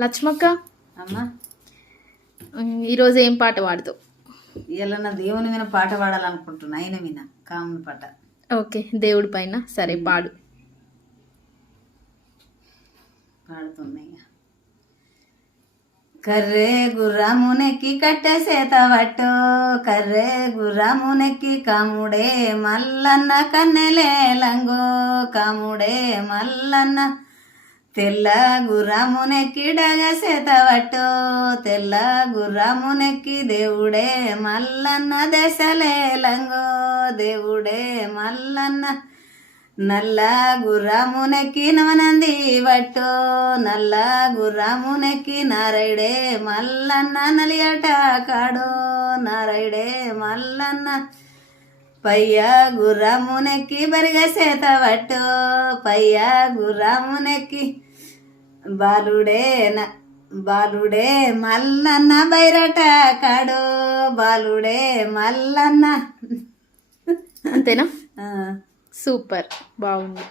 లక్ష్మక్క అమ్మా ఈరోజు ఏం పాట పాడుతావు? ఇలా నా దేవుని మీద పాట పాడాలనుకుంటున్నా, ఆయన మీద కాముని పాట. ఓకే, దేవుడి పైన. సరే పాడు. పాడుతున్నాయి. కర్రే గుర్రమునెక్కి కట్టె సేత పట్టు, కర్రే గుర్రమునెక్కి కాముడే మల్లన్న కన్నెలేలంగో, కాముడే మల్లన్న తెల్ల గుర్రమునెక్కి డగ సేత పట్టు, తెల్ల గుర్రమునెక్కి దేవుడే మల్లన్న దశలేలంగో, దేవుడే మల్లన్న నల్ల గుర్రమునెక్కి నవనంది పట్టు, నల్ల గుర్రమునెక్కి నారైడే మల్లన్న నలియట కాడు, నారైడే మల్లన్న పయ్య గుర్రమునెక్కి బరిగ సేత పట్టు, పయ్య గుర్రమునెక్కి బాలుడే మల్లన్న బైరట కాడు, బాలుడే మల్లన్న. అంతేనా? సూపర్, బాగుంది.